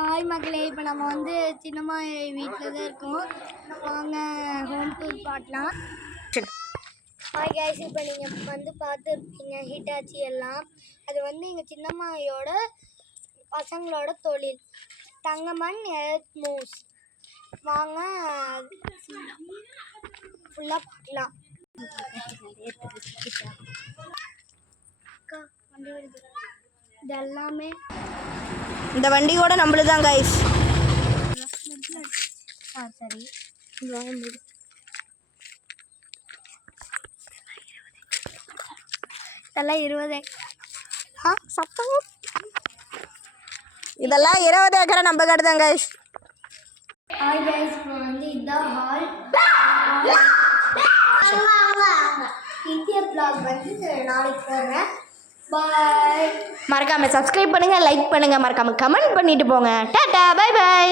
Hi மக்களே, இப்போ நம்ம வந்து சின்னம்மா வீட்டில் தான் இருக்கோம். வாங்க ஹோம் டூர் பாட்டலாம். ஹாய் கைஸ், இப்போ நீங்கள் வந்து பார்த்துருப்பீங்க ஹிட்டாச்சி எல்லாம். அது வந்து எங்கள் சின்னம்மாயோட பசங்களோட தொழில். தங்கமண் எர்த் மூவ்ஸ். வாங்க ஃபுல்லாக பார்க்கலாம். இதெல்லாமே இந்த வண்டியோட நம்மளுதான் கைஸ். சரி, இதெல்லாம் 20 சத்தம். இதெல்லாம் 20 ஏக்கரை நம்ம கட்டுதான் கைஸ். ஹாய் கைஸ், இப்போ வந்து இதுதான் ஹால். இந்திய பிளாக் வந்து நாளைக்கு போடுறேன். பாய். மறக்காம சப்ஸ்கிரைப் பண்ணுங்க, லைக் பண்ணுங்க, மறக்காம கமெண்ட் பண்ணிட்டு போங்க. டாடா, பை பை.